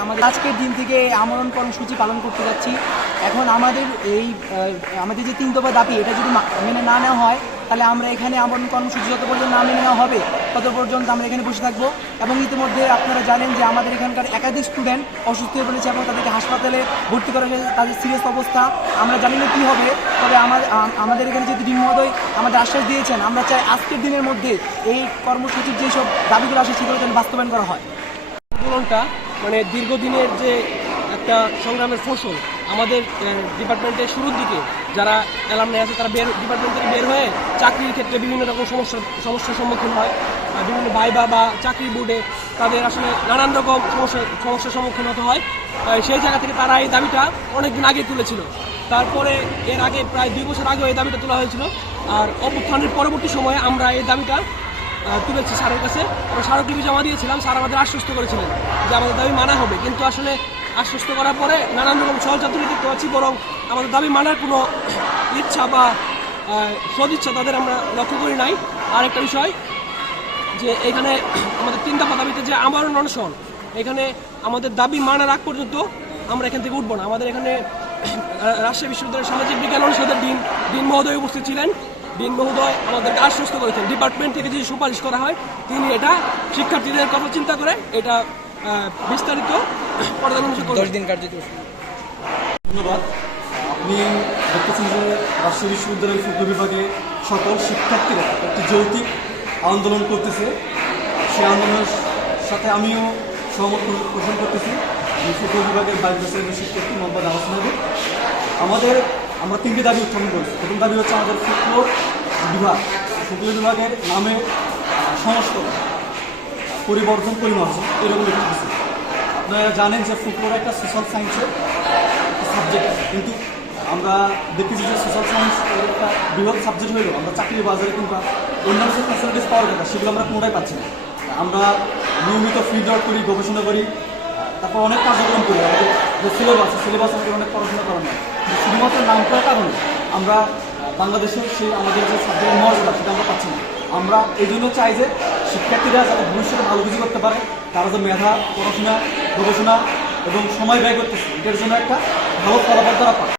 আমাদের আজকের দিন থেকে আমরণ কর্মসূচি পালন করতে যাচ্ছি। এখন আমাদের এই আমাদের যে তিন দফা দাবি এটা যদি মেনে না নেওয়া হয়, তাহলে আমরা এখানে আমরণ কর্মসূচি যত পর্যন্ত না মেনে নেওয়া হবে, তত পর্যন্ত আমরা এখানে বসে থাকব। এবং ইতিমধ্যে আপনারা জানেন যে আমাদের এখানকার একাধিক স্টুডেন্ট অসুস্থ হয়ে পড়েছে এবং তাদেরকে হাসপাতালে ভর্তি করা হয়েছে, তাদের সিরিয়াস অবস্থা। আমরা জানি না কী হবে, তবে আমার, আম- আমাদের এখানে যেহেতু ডিন মহোদয় আমাদের আশ্বাস দিয়েছেন, আমরা চাই আজকের দিনের মধ্যে এই কর্মসূচির যেসব দাবিগুলো আসে সেগুলো যেন বাস্তবায়ন করা হয়। আন্দোলনটা মানে দীর্ঘদিনের যে একটা সংগ্রামের ফসল আমাদের ডিপার্টমেন্টের শুরুর দিকে যারা অ্যালামনে আছে তারা বের ডিপার্টমেন্ট থেকে বের হয়ে চাকরির ক্ষেত্রে বিভিন্ন রকম সমস্যা, সমস্যার সম্মুখীন হয়। বিভিন্ন ভাইবা বা চাকরির বোর্ডে তাদের আসলে নানান রকম সমস্যা, সমস্যার সম্মুখীন হতে হয়। সেই জায়গা থেকে তারা এই দাবিটা অনেকদিন আগে তুলেছিল। তারপরে এর আগে প্রায় দুই বছর আগেও এই দাবিটা তোলা হয়েছিল। আর অভ্যুত্থানের পরবর্তী সময়ে আমরা এই দাবিটা তুলেছি স্যারের কাছে। আমরা স্মারকলিপি জমা দিয়েছিলাম, স্যার আমাদের আশ্বস্ত করেছিলেন যে আমাদের দাবি মানা হবে। কিন্তু আসলে আশ্বস্ত করার পরে নানান রকম সহযাত্রী দেখতে পাচ্ছি, বরং আমাদের দাবি মানার কোনো ইচ্ছা বা সদিচ্ছা তাদের আমরা লক্ষ্য করি নাই। আর একটা বিষয়, যে এখানে আমাদের তিন দফা দাবিতে যে আমরণ অনশন, এখানে আমাদের দাবি মানার আগ পর্যন্ত আমরা এখান থেকে উঠবো না। আমাদের এখানে রাজশাহী বিশ্ববিদ্যালয়ের সামাজিক বিজ্ঞান অনুষদের দিন দিন মহোদয় উপস্থিত ছিলেন। দিন মহোদয় আমাদেরকে আশ্বস্ত করেছেন। ডিপার্টমেন্ট থেকে যদি সুপারিশ করা হয় তিনি এটা শিক্ষার্থীদের কথা চিন্তা করে এটা বিস্তারিত দশ দিন কার্যকর ধন্যবাদ। আপনি দেখতেছেন যে রাজশাহী বিশ্ববিদ্যালয়ের ফুটবল বিভাগে সকল শিক্ষার্থীরা একটি যৌতিক আন্দোলন করতেছে। সেই আন্দোলনের সাথে আমিও সহমত পোষ- পোষণ করতেছি ফুটবল বিভাগের বাইশ বছরের শিক্ষার্থী মোহাম্মদ আওয়াজ আমাদের আমরা তিনটি দাবি উত্থাপন করি প্রথম দাবি হচ্ছে আমাদের ফুটবল বিভাগ। ফুটবল বিভাগের নামে সংস্করণ পরিবর্তন, পরিমার্জন এরকম একটি কিছু আপনারা জানেন যে ফুটবল একটা সোশ্যাল সায়েন্সের সাবজেক্ট কিন্তু আমরা দেখতেছি যে সোশ্যাল সায়েন্স একটা বৃহৎ সাবজেক্ট হলেও আমরা চাকরির বাজারে কিংবা অন্যান্য যে ফ্যাসিলিটিস পাওয়ার কথা, সেগুলো আমরা কোনোটাই পাচ্ছি না। আমরা নিয়মিত ফিল্ড আউট করি, গবেষণা করি তারপর অনেক কার্যক্রম করি। আমাদের যে সিলেবাস সিলেবাস আমাদের অনেক পড়াশোনা করানো হয়। শুধুমাত্র নাম করার কারণে আমরা বাংলাদেশের সেই আমাদের যে সাবজেক্টের মর্যাদা সেটা আমরা পাচ্ছি না। আমরা এই জন্য চাই যে শিক্ষার্থীরা যাতে ভবিষ্যতে ভালো কিছু করতে পারে। তারা যে মেধা, পড়াশোনা, গবেষণা এবং সময় ব্যয় করতেছে, এটার জন্য একটা ভালো ফলাফল তারা পায়